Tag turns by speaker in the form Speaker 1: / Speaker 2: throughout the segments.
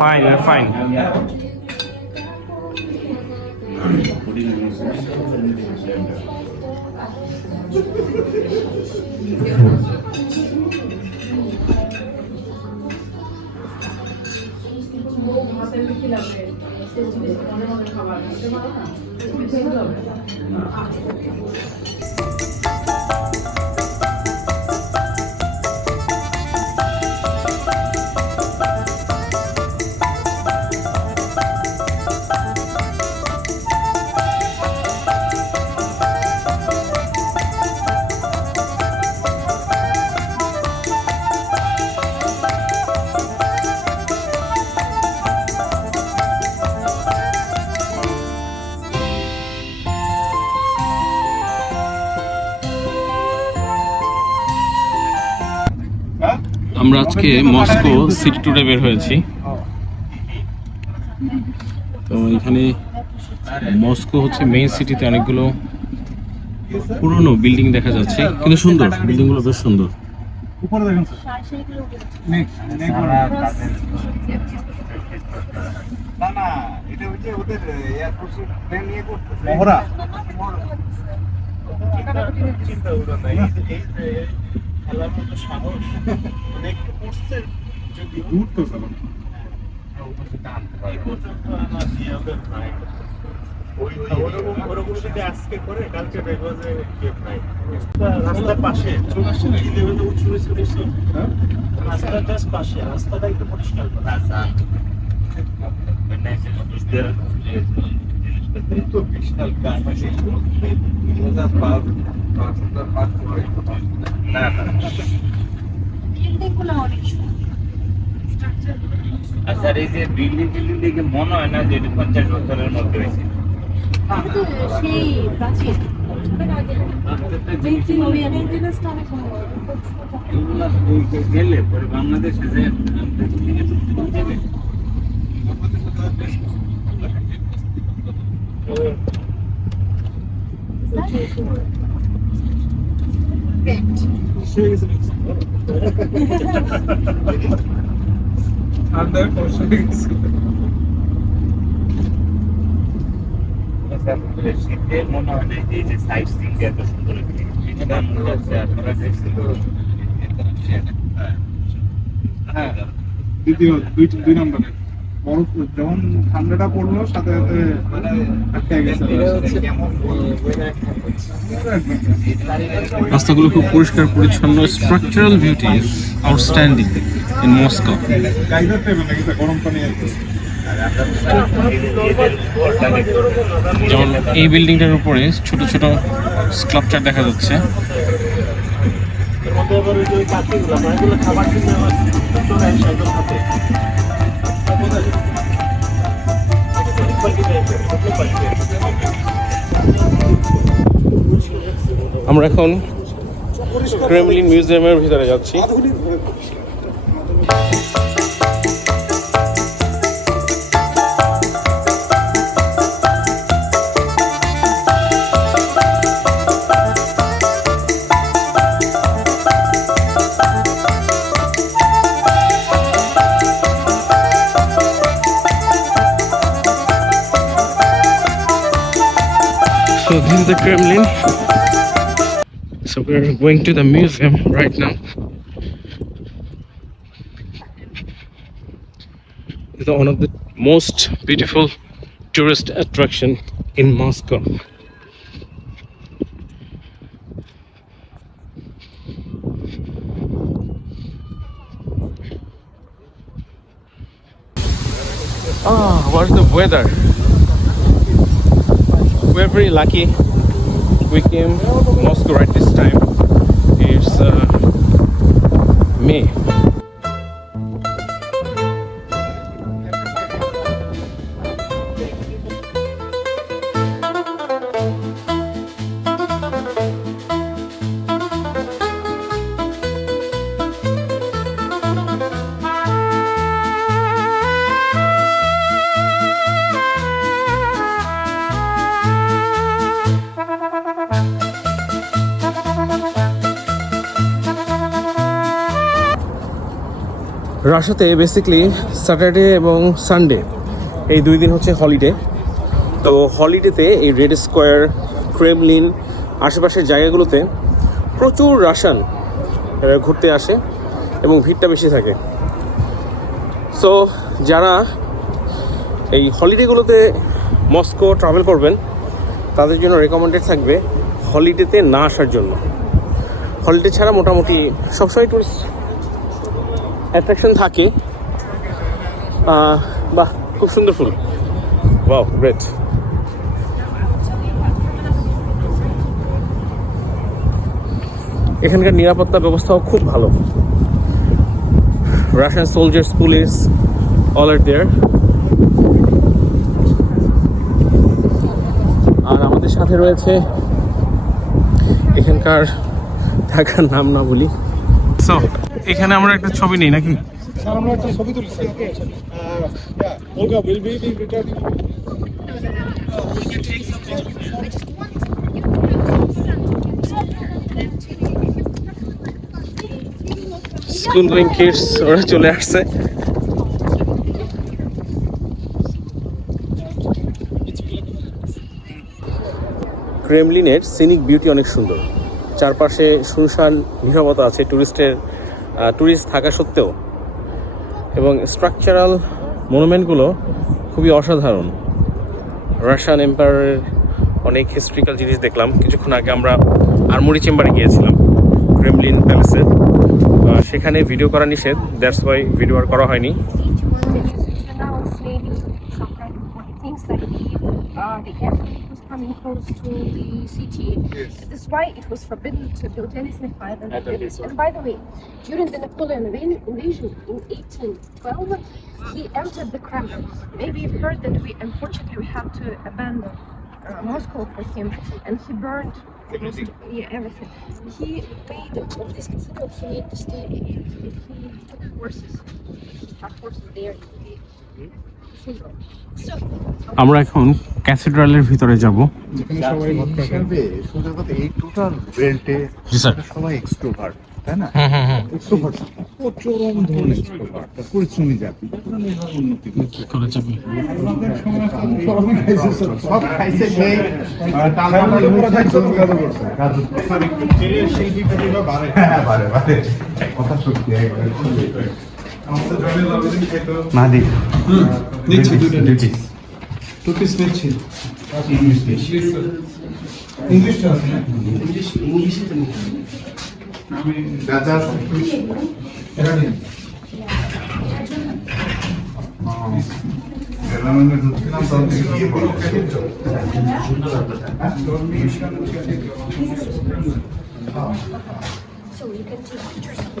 Speaker 1: Fine, we're fine. আমরা আজকে Moscow city ট্যুরে বের হয়েছি। তো এখানে মস্কো হচ্ছে মেইন সিটিতে অনেকগুলো পুরনো বিল্ডিং দেখা যাচ্ছে কিন্তু সুন্দর বিল্ডিংগুলো বেশ সুন্দর।
Speaker 2: উপরে দেখেন স্যার।
Speaker 3: খেলার মতো সাহস। মানে একটু করছে। যদি
Speaker 2: দূর তো স্যার
Speaker 3: এই পর্যন্ত আমার জিয়াদের নাই ওই ওরকম ওরকম যদি আজকে করে কালকে দেখব যে রাস্তার পাশে এই উঁচু হয়েছে বেশি রাস্তার জাস্ট পাশে রাস্তাটা একটু পরিষ্কার করে।
Speaker 4: আচ্ছা এই যে বিল্ডিং টিল্ডিং দেখে মনে হয় না যে এটা পঞ্চাশ বছরের মধ্যে হয়েছে? গেলে পরে বাংলাদেশে যে আমাদের
Speaker 2: পয়সা গেছে
Speaker 4: আচ্ছা, শীতে মনে হয় না এই যে সাইড সিং এত সুন্দর এটা মনে হচ্ছে আপনারা দেখছিল
Speaker 2: হ্যাঁ দ্বিতীয় দুই দুই নম্বরে। বরফ যখন ঠান্ডাটা পড়ল সাথে সাথে আটকে গেছে।
Speaker 1: রাস্তাগুলো খুব পরিষ্কার, পরিচ্ছন্ন
Speaker 2: structural beauty outstanding in Moscow
Speaker 1: যেমন এই বিল্ডিংটার উপরে ছোট ছোট স্ক্লাপচার দেখা যাচ্ছে।
Speaker 3: খাবার আমার
Speaker 1: এখন ক্রেমলিন মিউজিয়ামের ভিতরে যাচ্ছি So Kremlin. So we're going to the museum right now. It's one of the most beautiful tourist attraction in Moscow. Ah, what's the weather? We're very lucky. We came Moscow right this time. It's uh, May. রাশাতে basically Saturday এবং Sunday এই দুই দিন হচ্ছে holiday তো হলিডেতে এই red square Kremlin আশেপাশের জায়গাগুলোতে প্রচুর রাশান ঘুরতে আসে এবং ভিড়টা বেশি থাকে। সো যারা এই হলিডেগুলোতে মস্কো ট্রাভেল করবেন, তাদের জন্য রেকমেন্ডেড থাকবে হলিডেতে না আসার জন্য। হলিডে ছাড়া মোটামুটি সবসময় টুরিস্ট অ্যাট্রাকশন থাকে। বাহ খুব সুন্দর ফুল। বাহ গ্রেট এখানকার নিরাপত্তা ব্যবস্থাও খুব ভালো। Russian soldiers police all are there আর আমাদের সাথে রয়েছে এখানকার ঢাকার নাম না বলি। সো এখানে আমরা একটা ছবি নেই নাকি?
Speaker 2: স্যার আমরা একটা ছবি তুলছি। Okay will be returning
Speaker 1: school going kids ওরা চলে আসছে। ক্রেমলিনের সিনিক বিউটি অনেক সুন্দর। চারপাশে শুনশান নীরবতা আছে টুরিস্টের টুরিস্ট থাকা সত্ত্বেও এবং স্ট্রাকচারাল মনুমেন্টগুলো খুবই অসাধারণ। রাশিয়ান এম্পায়ারের অনেক হিস্ট্রিক্যাল জিনিস দেখলাম। কিছুক্ষণ আগে আমরা আর্মুরি চেম্বারে গিয়েছিলাম ক্রেমলিন প্যালেসের সেখানে ভিডিও করা নিষেধ দ্যাটস ওয়াই ভিডিও আর করা হয়নি।
Speaker 5: Close to the city. That's why it was forbidden to build anything higher than the. And by the way, during the Napoleon invasion in 1812, he entered the Kremlin. Maybe you've heard that we unfortunately we had to abandon uh, Moscow for him, and he burned everything. Yeah, everything. He made of this cathedral. He made the stay. He took horses. He had horses there. the cathedral.
Speaker 1: আমরা এখন ক্যাথেড্রালের ভিতরে যাব।
Speaker 2: সবাই
Speaker 3: extrovert তাই না?
Speaker 1: হুম হুম হুম।
Speaker 3: Extrovert চরম ধরনের extrovert পরিশ্রমী জাতি উন্নতি
Speaker 1: কি যাবে?
Speaker 3: সব খাইছে সেই টালমাটাল করে খাইছে কাজু করছে কাজু
Speaker 2: শিল্পী বাড়ে
Speaker 3: হ্যাঁ বারে বারে। কথা সত্যি একবার মাদি।
Speaker 2: নিচ্ছি দুটো।
Speaker 3: ডিউটি
Speaker 2: টু পিস নিচ্ছি।
Speaker 3: ইংলিশ
Speaker 2: আছে ইংলিশ ইংলিশে তো আমি
Speaker 3: রাজা
Speaker 2: এটা নিন।
Speaker 3: বলো।
Speaker 5: So you can take pictures.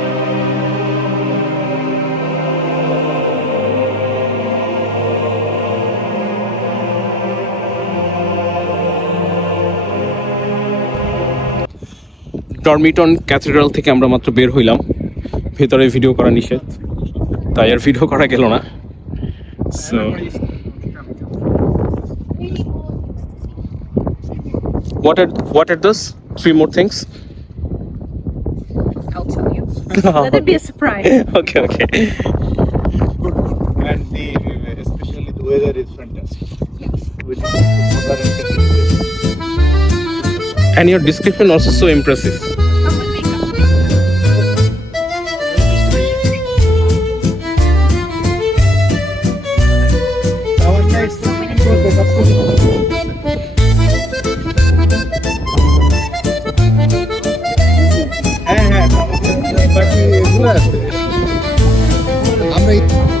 Speaker 1: Dormition cathedral থেকে আমরা মাত্র বের হইলাম। ভেতরে ভিডিও করা নিষেধ। তাই আর ভিডিও করা গেল না।
Speaker 3: Weather is fantastic.
Speaker 5: Yes.
Speaker 3: With the weather and the
Speaker 1: and your description also so impressive
Speaker 5: Come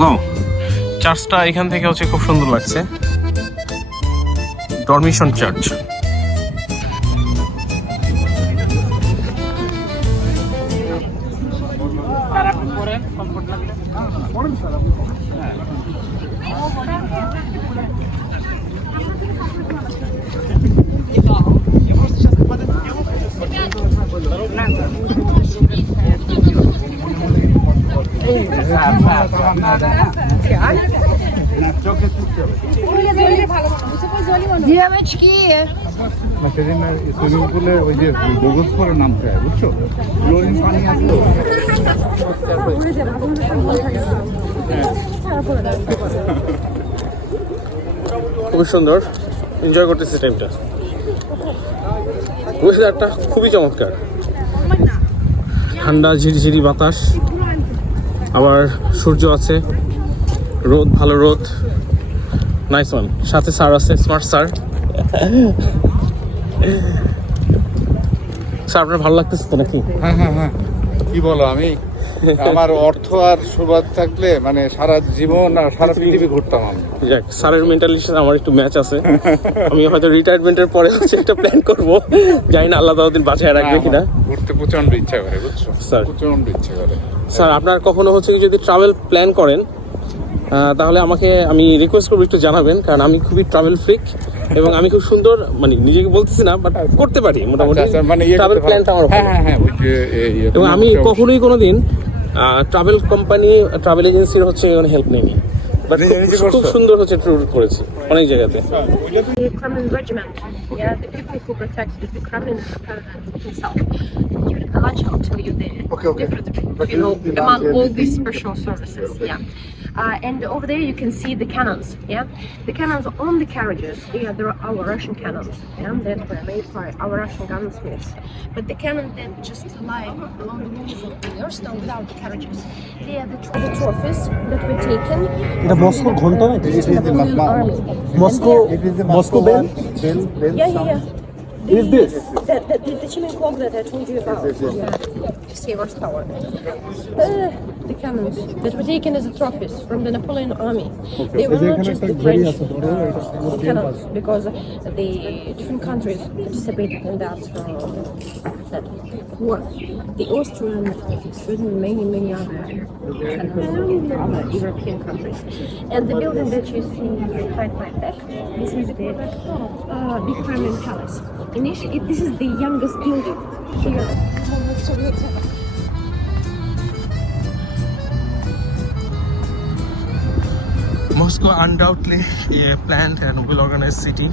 Speaker 1: যাও। চার্চটা এখান থেকে হচ্ছে খুব সুন্দর লাগছে। ডরমিশন চার্চ
Speaker 2: ওই যে বুঝছ?
Speaker 1: খুবই সুন্দর। এনজয় করতেছি টাইমটা ওয়েদারটা খুবই চমৎকার। ঠান্ডা, ঝিরিঝিরি বাতাস। আবার সূর্য আছে। রোদ, ভালো রোদ। নাইস ওয়ান সাথে স্যার আছে স্মার্ট স্যার। স্যার আপনার ভালো লাগতেছে তো নাকি?
Speaker 6: হ্যাঁ হ্যাঁ হ্যাঁ। কি বলো আমি আমার অর্থ আর সুবাদ থাকলে মানে সারা জীবন আর সারা পৃথিবী ঘুরতাম আমি।
Speaker 1: যাক স্যারের মেন্টালিটির সাথে আমার একটু ম্যাচ আছে। আমি হয়তো রিটায়ারমেন্টের পরে হচ্ছে একটা প্ল্যান করব। জানি না আল্লাহ দিন বাঁচায় রাখবে কিনা।
Speaker 6: ঘুরতে প্রচণ্ড ইচ্ছা করে বুঝছ?
Speaker 1: স্যার।
Speaker 6: প্রচণ্ড ইচ্ছা করে।
Speaker 1: স্যার আপনার কখনো হচ্ছে কি যদি ট্রাভেল প্ল্যান করেন তাহলে আমাকে আমি রিকোয়েস্ট করব একটু জানাবেন কারণ আমি খুবই ট্রাভেল ফ্রিক এবং আমি খুব সুন্দর মানে নিজেকে বলতেছি না বাট করতে পারি মোটামুটি।
Speaker 6: মানে
Speaker 1: ট্রাভেল প্ল্যানটা আমার
Speaker 6: হ্যাঁ হ্যাঁ হ্যাঁ
Speaker 1: এবং আমি কখনোই কোনোদিন ট্রাভেল কোম্পানি ট্রাভেল এজেন্সির হচ্ছে কোনো হেল্প নেইনি। খুব সুন্দর হচ্ছে ট্যুর করেছি অনেক জায়গাতে।
Speaker 5: আচ্ছা, Uh, and over there you can see the cannons, yeah? The cannons on the carriages, yeah, there are our Russian cannons, yeah, that were made by our Russian gunsmiths. But the cannon then just lie along the walls of the earth, stone, without the carriages, they are the, tro the trophies that were taken
Speaker 7: the Moscow the,
Speaker 5: the, the Moscow, Army.
Speaker 7: Moscow, it is the Moscow bell?
Speaker 5: yeah, yeah, yeah.
Speaker 7: Is this?
Speaker 5: The, the, the, the chimney clock that I told you about. Yes, yes, yes. Yeah. Tower the cannons that were taken as trophies from the Napoleon army. They were not just the French uh, cannons because the different countries participated in that, uh, that war. The Austrian, Sweden, many, many other cannons, other European countries. And the building that you see behind my back, this is the uh, Big Kremlin Palace. Initially, this is the youngest building here.
Speaker 1: Undoubtedly a planned and well organized city.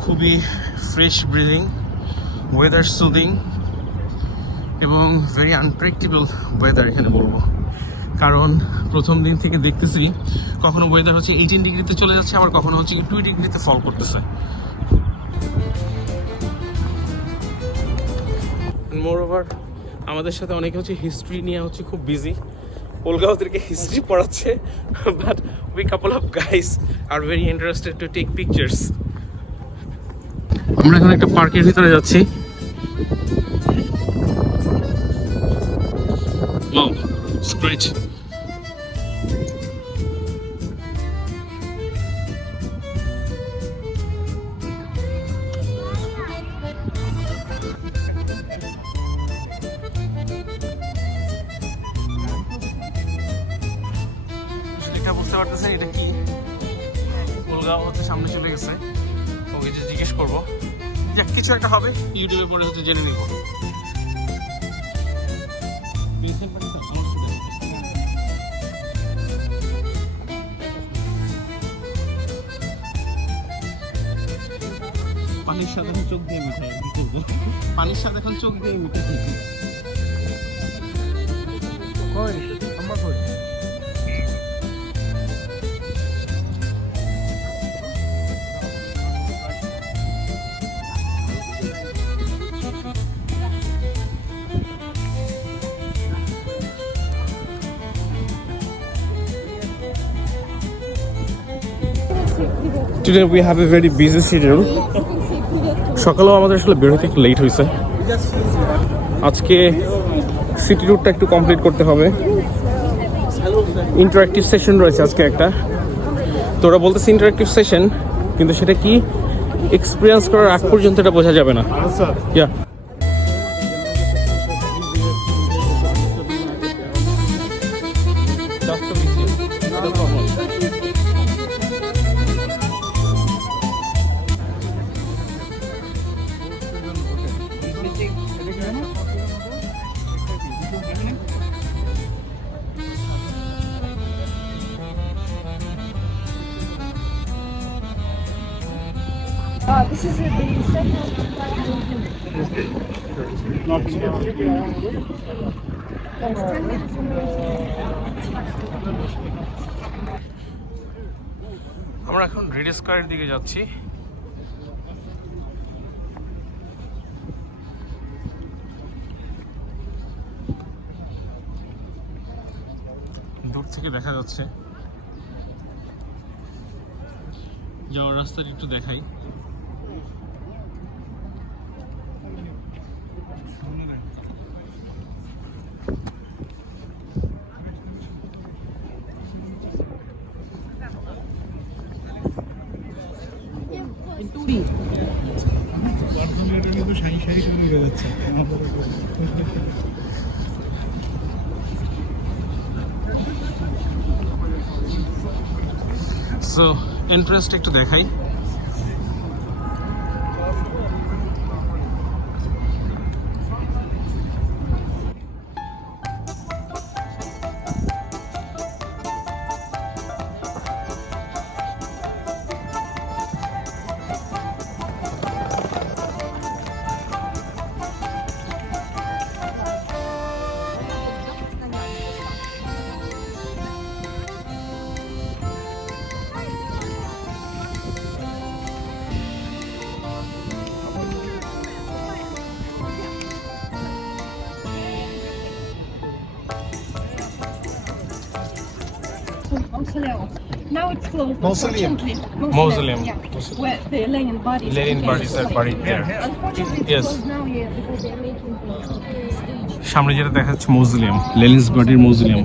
Speaker 1: খুবই fresh breathing weather soothing এবং very unpredictable weather এখানে বলব। কারণ প্রথম দিন থেকে দেখতেছি কখনো ওয়েদার হচ্ছে এইটিন ডিগ্রিতে চলে যাচ্ছে, আবার কখনো হচ্ছে কি টু ডিগ্রিতে ফল করতেছে। মোর ওভার আমাদের সাথে অনেকে হচ্ছে হিস্ট্রি নিয়ে হচ্ছে খুব বিজি ওলগা ওদেরকে হিস্ট্রি পড়াচ্ছে but we couple of guys are very interested to take pictures আমরা এখন একটা পার্কের ভিতরে যাচ্ছি। Wow, it's great. এটা কি? কলগাঁও হচ্ছে সামনে চলে গেছে। ওকে যে জিজ্ঞেস করব যাক কিছু একটা হবে। ইউটিউবে পরে হচ্ছে জেনে নিব। পানির সাথে চোখ দিয়ে মিঠাই পানির সাথে এখন চোখ দিয়ে মিঠাই। Today we have a very busy schedule সকালেও আমাদের আসলে বের হতে একটু লেট হয়েছে। আজকে সিটি রুটটা একটু কমপ্লিট করতে হবে। ইন্টারাক্টিভ সেশন রয়েছে আজকে একটা। তো ওরা বলতেছে ইন্টারাক্টিভ সেশন কিন্তু সেটা কি? এক্সপিরিয়েন্স করার আগ পর্যন্ত এটা বোঝা যাবে না। ইয়া আমরা এখন রেড স্কোয়ারের দিকে যাচ্ছি। দূর থেকে দেখা যাচ্ছে। যাওয়ার রাস্তাটি একটু দেখাই
Speaker 2: এটা কিন্তু সাই সাই শুরু হয়ে যাচ্ছে
Speaker 1: সো এন্ট্রেন্সটা একটু দেখাই।
Speaker 5: Closed.
Speaker 2: Mausoleum.
Speaker 5: unfortunately.
Speaker 1: Mausoleum.
Speaker 5: Yeah. Where the Lenin bodies.
Speaker 1: Lenin bodies are buried there.
Speaker 5: Unfortunately,
Speaker 1: Yes.
Speaker 5: now, yeah, because they're making the.
Speaker 1: সামনে যেটা দেখা যাচ্ছে মৌজুলিয়াম লেনিস বডির মৌজুলিয়াম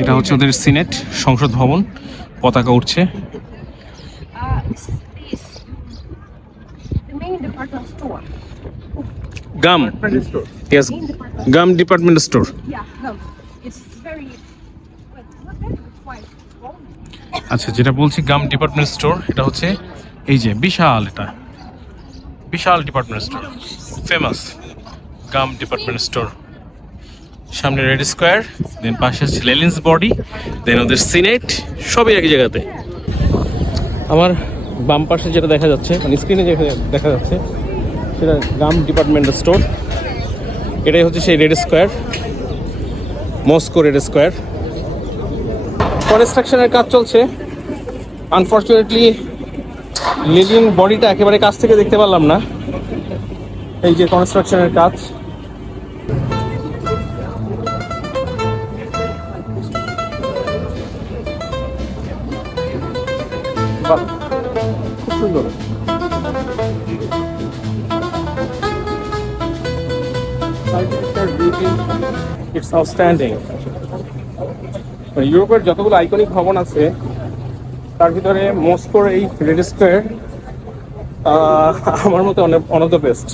Speaker 1: এটা হচ্ছে ওদের সিনেট সংসদ ভবন পতাকা উঠছে
Speaker 5: Uh. GUM yes GUM department store Yeah, um, it's very.
Speaker 1: আচ্ছা যেটা বলছি গাম ডিপার্টমেন্ট স্টোর এটা হচ্ছে এই যে বিশাল এটা। বিশাল department store famous GUM department store সামনে রেড স্কোয়ার দেন পাশে হচ্ছে লেলিন্স বডি দেন ওদের সিনেট, সবই একই জায়গাতে। আমার বাম পাশে যেটা দেখা যাচ্ছে মানে স্ক্রিনে যেটা দেখা যাচ্ছে, সেটা গাম ডিপার্টমেন্ট স্টোর এটাই হচ্ছে সেই Red Square Moscow Red Square কনস্ট্রাকশনের কাজ চলছে। আনফর্চুনেটলি লিভিং বডিটা একেবারে কাছ থেকে দেখতে পারলাম না। এই যে কনস্ট্রাকশনের কাজ। আউটস্ট্যান্ডিং মানে ইউরোপের যতগুলো আইকনিক ভবন আছে, তার ভিতরে মস্কোর এই রেড স্কোয়ার আমার মতে অন অফ দ্য বেস্ট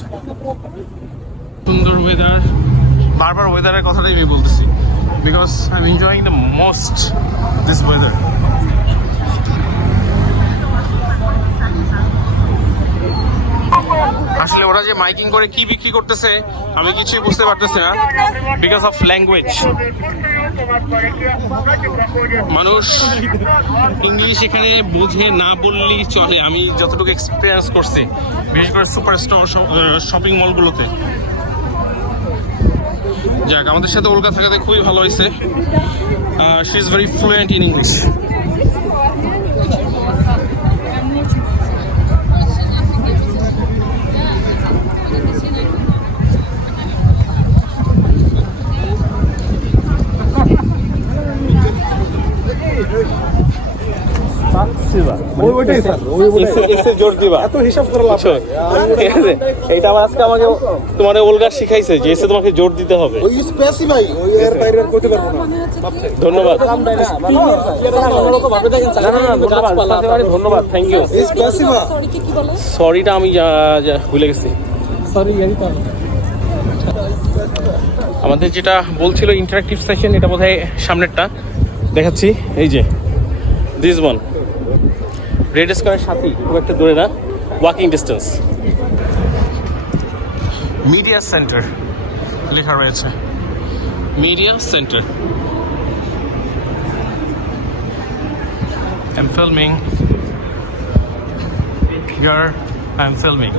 Speaker 1: সুন্দর ওয়েদার বারবার ওয়েদারের কথাটাই আমি বলতেছি because I am enjoying the most this weather আসলে ওরা যে মাইকিং করে কি বিক্রি করতেছে, আমি কিছুই বুঝতে পারতেছি না। বিকজ অফ ল্যাঙ্গুয়েজ মানুষ ইংলিশ এখানে বোঝে না বললেই চলে। আমি যতটুকু এক্সপিরিয়েন্স করছি, বিশেষ করে সুপার স্টোর শপিং মলগুলোতে যাক, আমাদের সাথে ওলকা থাকাতে খুবই ভালো হয়েছে। She is very fluent in English এক্সেসিভা
Speaker 7: ওই ওইটাই স্যার ওই
Speaker 1: জোর দিবা
Speaker 7: এত হিসাব করে লাভ
Speaker 1: ঠিক আছে এইটা আজকে আমাকে তোমার ওলগা শিখাইছে যে এসে তোমাকে জোর দিতে হবে
Speaker 7: ওই স্পেসি ভাই ওই এর বাইরে আর করতে পারব না
Speaker 1: ধন্যবাদ ধন্যবাদ থ্যাংক ইউ সরিটা আমি যা- যা- ভুলে গেছি
Speaker 7: সরি
Speaker 1: আমাদের যেটা বলছিল ইন্টারাক্টিভ সেশন এটা বোধহয় সামনেরটা দেখাচ্ছি এই যে দিস ওয়ান রেড স্কোয়ারের সাথেই খুব একটা দূরে না ওয়াকিং ডিস্টেন্স মিডিয়া সেন্টার লেখা রয়েছে media centre I'm filming. Here I'm filming.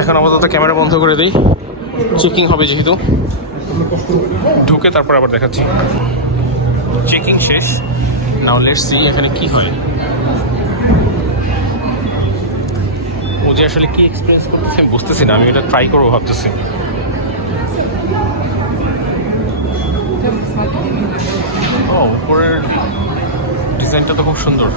Speaker 1: এখন আপাতত ক্যামেরা বন্ধ করে দিই চেকিং হবে যেহেতু। ঢুকে তারপর আবার দেখাচ্ছি। চেকিং শেষ। নাও লেটস সি এখানে কি হয়। ও যে আসলে কি এক্সপিরিয়েন্স করতেছে আমি বুঝতেছি না, আমি এটা ট্রাই করব ভাবতেছি। উপরের ডিজাইনটা তো খুব সুন্দর।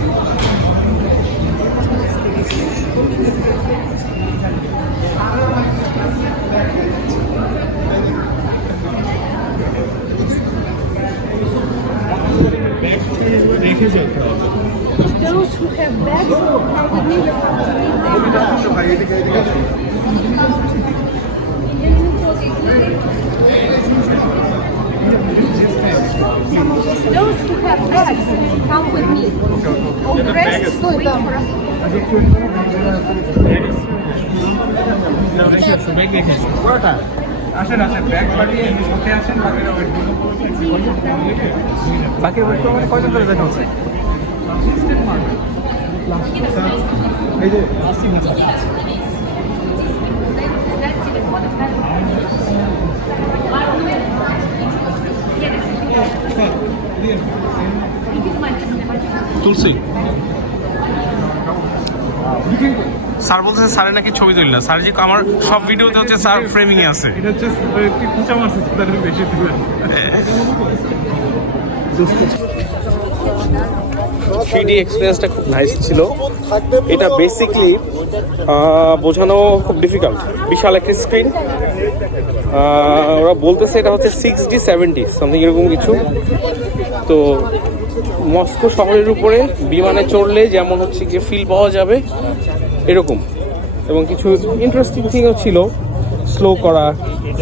Speaker 3: রেখে যেতে হবে
Speaker 5: Those who have bags will come with me. You have to leave them.
Speaker 2: ভাই এদিকে এদিকে আসুন।
Speaker 5: Those who have bags come with me. All the rest wait for us.
Speaker 2: আসেন আসেন ব্যাগ পাঠিয়ে সাথে আসেন বাকিরা ওয়েট বাকি ওয়েট করবেন কয়জন করে দেখা হচ্ছে? এই যে
Speaker 1: তুলসি। স্যার বলতেছে স্যারের নাকি ছবি তুলি না স্যার যে আমার সব ভিডিওতে হচ্ছে স্যার ফ্রেমিং এ আছে।
Speaker 2: এটা হচ্ছে বেশি
Speaker 1: থ্রি এক্সপিরিয়েন্সটা খুব নাইস ছিল। এটা বেসিকলি বোঝানো খুব ডিফিকাল্ট বিশাল একটা স্ক্রিন ওরা বলতেছে এটা হচ্ছে সিক্স ডি সেভেন্টি সামথিং এরকম কিছু। তো মস্কো শহরের উপরে বিমানে চড়লে যেমন হচ্ছে যে ফিল পাওয়া যাবে। এরকম। এবং কিছু ইন্টারেস্টিং থিংও ছিল স্লো করা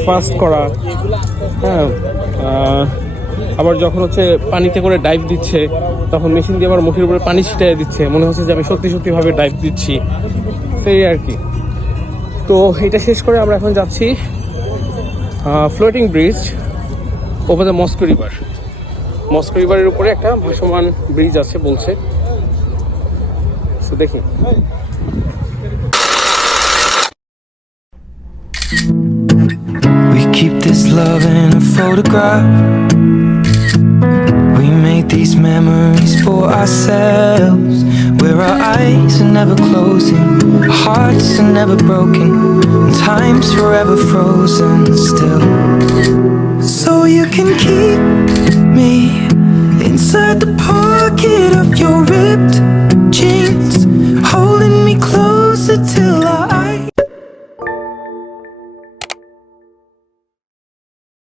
Speaker 1: ফাস্ট করা। হ্যাঁ আবার যখন হচ্ছে পানিতে করে ডাইভ দিচ্ছে, তখন মেশিন দিয়ে আবার মুখের উপরে পানি ছিটিয়ে দিচ্ছে। মনে হচ্ছে যে আমি সত্যি সত্যিভাবে ডাইভ দিচ্ছি। সেই আর কি। তো এটা শেষ করে আমরা এখন যাচ্ছি floating bridge over the Moscow river Moscow রিভারের উপরে একটা ভাসমান ব্রিজ আছে বলছে। দেখি।
Speaker 8: love in a photograph. We made these memories for ourselves, where our eyes are never closing, our hearts are never broken, and time's forever frozen still. So you can keep me inside the pocket of your ripped jeans, holding me closer till.